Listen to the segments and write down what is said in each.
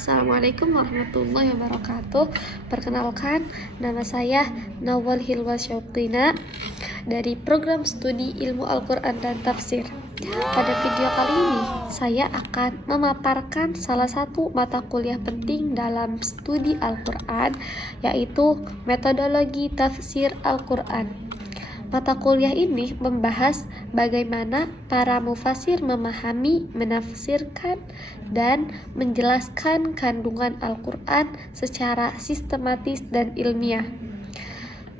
Assalamualaikum warahmatullahi wabarakatuh. Perkenalkan, nama saya Nawal Hilwa Syauqina dari program studi ilmu Al-Quran dan Tafsir. Pada video kali ini, saya akan memaparkan salah satu mata kuliah penting dalam studi Al-Quran, yaitu metodologi tafsir Al-Quran. Mata kuliah ini membahas bagaimana para mufasir memahami, menafsirkan, dan menjelaskan kandungan Al-Quran secara sistematis dan ilmiah.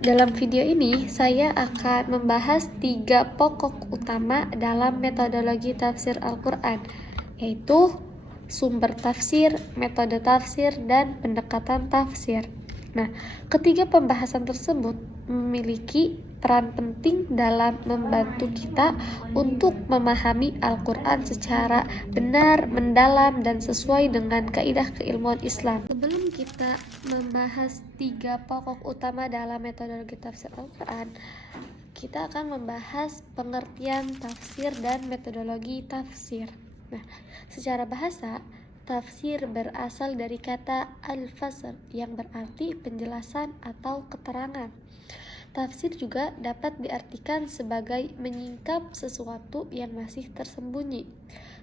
Dalam video ini, saya akan membahas 3 pokok utama dalam metodologi tafsir Al-Quran, yaitu sumber tafsir, metode tafsir, dan pendekatan tafsir. Nah, ketiga pembahasan tersebut memiliki peran penting dalam membantu kita untuk memahami Al-Quran secara benar, mendalam, dan sesuai dengan kaidah keilmuan Islam. Sebelum kita membahas 3 pokok utama dalam metodologi tafsir Al-Quran, kita akan membahas pengertian tafsir dan metodologi tafsir. Nah, secara bahasa, tafsir berasal dari kata al-fasr yang berarti penjelasan atau keterangan. Tafsir juga dapat diartikan sebagai menyingkap sesuatu yang masih tersembunyi.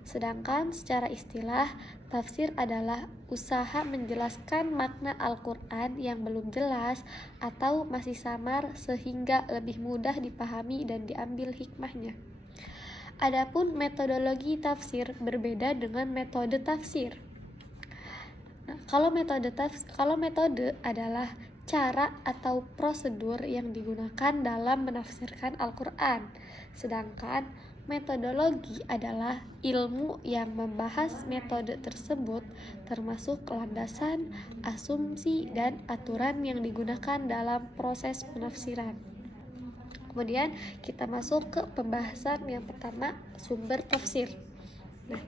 Sedangkan secara istilah, tafsir adalah usaha menjelaskan makna Al-Quran yang belum jelas atau masih samar sehingga lebih mudah dipahami dan diambil hikmahnya. Adapun metodologi tafsir berbeda dengan metode tafsir. Nah, kalau metode adalah cara atau prosedur yang digunakan dalam menafsirkan Al-Quran, sedangkan metodologi adalah ilmu yang membahas metode tersebut, termasuk landasan, asumsi, dan aturan yang digunakan dalam proses penafsiran. Kemudian kita masuk ke pembahasan yang pertama, sumber tafsir. Nah,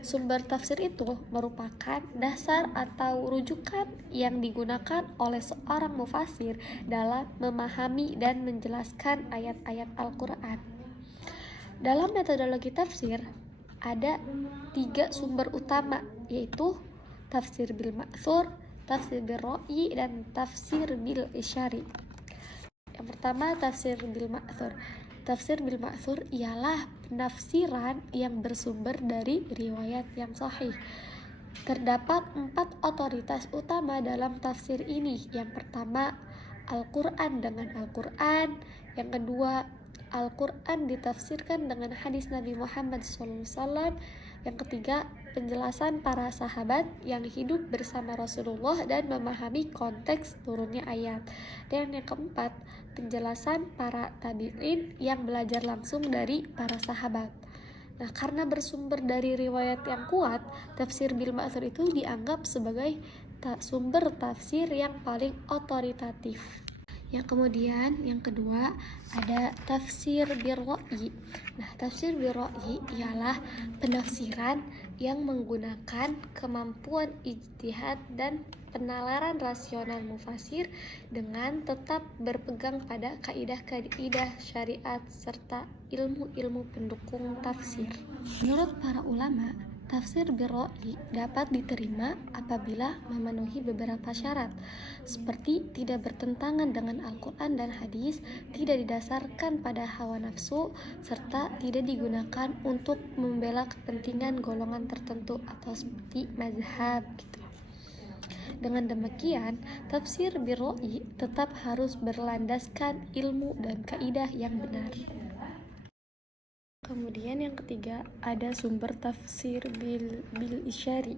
sumber tafsir itu merupakan dasar atau rujukan yang digunakan oleh seorang mufasir dalam memahami dan menjelaskan ayat-ayat Al-Quran. Dalam metodologi tafsir, ada 3 sumber utama, yaitu tafsir bil ma'thur, tafsir bil ra'yi, dan tafsir bil isyari. Yang pertama, tafsir bil ma'thur. Tafsir bil ma'thur ialah penafsiran yang bersumber dari riwayat yang sahih. Terdapat 4 otoritas utama dalam tafsir ini. Yang pertama, Al-Quran dengan Al-Quran. Yang kedua, Al-Quran ditafsirkan dengan hadis Nabi Muhammad SAW. Yang ketiga, penjelasan para sahabat yang hidup bersama Rasulullah dan memahami konteks turunnya ayat. Dan yang keempat, penjelasan para tabi'in yang belajar langsung dari para sahabat. Nah, karena bersumber dari riwayat yang kuat, tafsir bil ma'thur itu dianggap sebagai sumber tafsir yang paling otoritatif. Yang kemudian, yang kedua, ada tafsir bil ra'yi. Nah, tafsir bil ra'yi ialah penafsiran yang menggunakan kemampuan ijtihad dan penalaran rasional mufasir dengan tetap berpegang pada kaidah-kaidah syariat serta ilmu-ilmu pendukung tafsir. Menurut para ulama, tafsir bil ra'yi dapat diterima apabila memenuhi beberapa syarat, seperti tidak bertentangan dengan Al-Quran dan hadis, tidak didasarkan pada hawa nafsu, serta tidak digunakan untuk membela kepentingan golongan tertentu atau seperti mazhab gitu. Dengan demikian, tafsir bil ra'yi tetap harus berlandaskan ilmu dan kaidah yang benar. Kemudian yang ketiga, ada sumber tafsir bil isyari.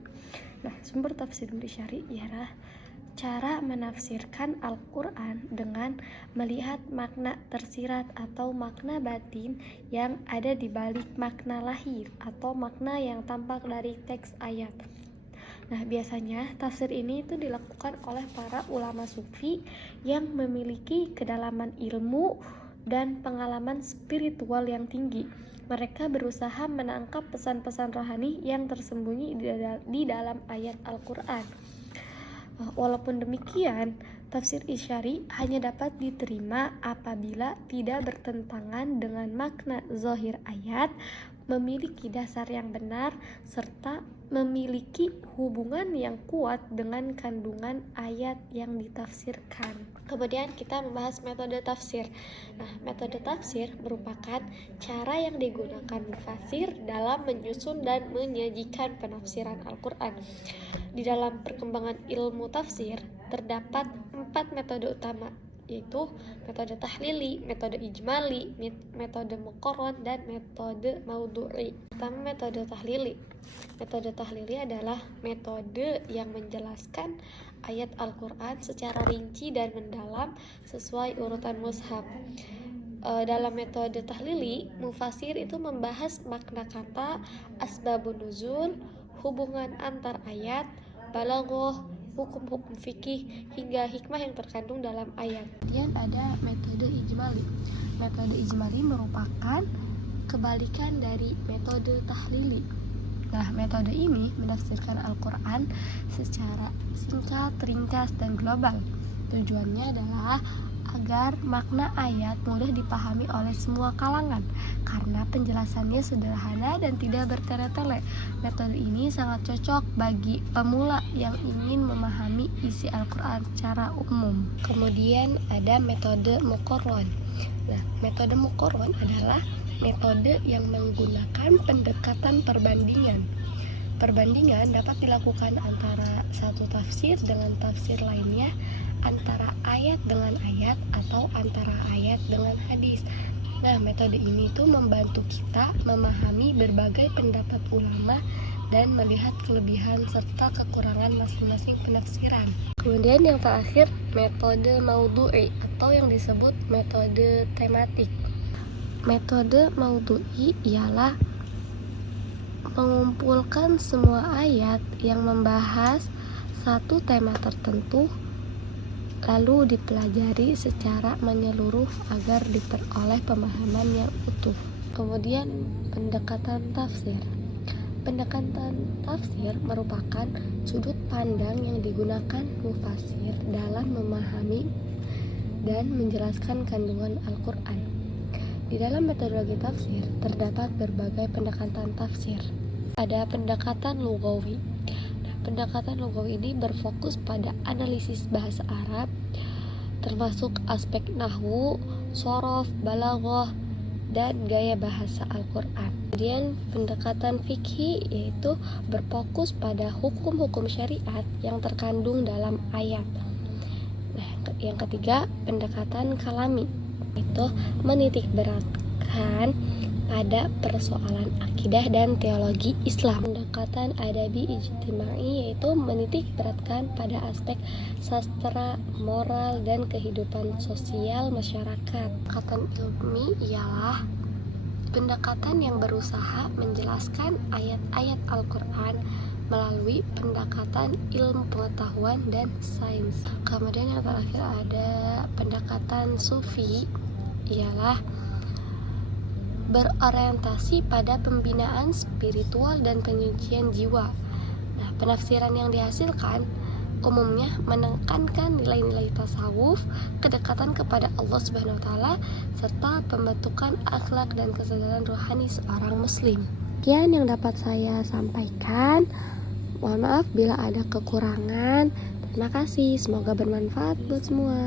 Nah, sumber tafsir bil isyari ialah cara menafsirkan Al-Quran dengan melihat makna tersirat atau makna batin yang ada di balik makna lahir atau makna yang tampak dari teks ayat. Nah, biasanya tafsir ini itu dilakukan oleh para ulama sufi yang memiliki kedalaman ilmu dan pengalaman spiritual yang tinggi. Mereka berusaha menangkap pesan-pesan rohani yang tersembunyi di dalam ayat Al-Quran. Walaupun demikian, tafsir isyari hanya dapat diterima apabila tidak bertentangan dengan makna zahir ayat, memiliki dasar yang benar serta memiliki hubungan yang kuat dengan kandungan ayat yang ditafsirkan. Kemudian kita membahas metode tafsir. Nah, metode tafsir merupakan cara yang digunakan mufasir dalam menyusun dan menyajikan penafsiran Al-Quran. Di dalam perkembangan ilmu tafsir terdapat 4 metode utama, yaitu metode tahlili, metode ijmali, metode muqarron, dan metode maudhu'i. Pertama, metode tahlili. Metode tahlili adalah metode yang menjelaskan ayat Al-Quran secara rinci dan mendalam sesuai urutan mushaf. Dalam metode tahlili, mufasir itu membahas makna kata, asbabun nuzul, hubungan antar ayat, balaghah, hukum-hukum fikih, hingga hikmah yang terkandung dalam ayat. Kemudian ada metode ijmali. Metode ijmali merupakan kebalikan dari metode tahlili. Nah, metode ini menafsirkan Al-Quran secara singkat, ringkas, dan global. Tujuannya adalah agar makna ayat mudah dipahami oleh semua kalangan karena penjelasannya sederhana dan tidak bertele-tele. Metode ini sangat cocok bagi pemula yang ingin memahami isi Al-Quran secara umum. Kemudian ada metode muqarron. Nah, metode muqarron adalah metode yang menggunakan pendekatan perbandingan. Perbandingan dapat dilakukan antara satu tafsir dengan tafsir lainnya, antara ayat dengan ayat, atau antara ayat dengan hadis. Nah, metode ini tuh membantu kita memahami berbagai pendapat ulama dan melihat kelebihan serta kekurangan masing-masing penafsiran. Kemudian yang terakhir, metode maudhu'i atau yang disebut metode tematik. Metode maudhu'i ialah mengumpulkan semua ayat yang membahas satu tema tertentu lalu dipelajari secara menyeluruh agar diperoleh pemahaman yang utuh. Kemudian pendekatan tafsir. Pendekatan tafsir merupakan sudut pandang yang digunakan mufasir dalam memahami dan menjelaskan kandungan Al-Quran. Di dalam metodologi tafsir terdapat berbagai pendekatan tafsir. Ada pendekatan lughawi. Pendekatan lughawi ini berfokus pada analisis bahasa Arab, termasuk aspek nahwu, shorof, balaghah, dan gaya bahasa Al-Quran. Kemudian pendekatan fikih yaitu berfokus pada hukum-hukum syariat yang terkandung dalam ayat. Nah, yang ketiga, pendekatan kalami, itu menitik beratkan pada persoalan akidah dan teologi Islam. Pendekatan adabi ijtimai yaitu menitik beratkan pada aspek sastra, moral, dan kehidupan sosial masyarakat. Pendekatan ilmi ialah pendekatan yang berusaha menjelaskan ayat-ayat Al-Quran melalui pendekatan ilmu pengetahuan dan sains. Kemudian yang terakhir ada pendekatan sufi, ialah berorientasi pada pembinaan spiritual dan penyucian jiwa. Nah, penafsiran yang dihasilkan umumnya menekankan nilai-nilai tasawuf, kedekatan kepada Allah Subhanahu wa taala, serta pembentukan akhlak dan kesadaran rohani seorang muslim. Sekian yang dapat saya sampaikan. Mohon maaf bila ada kekurangan. Terima kasih, semoga bermanfaat buat semua.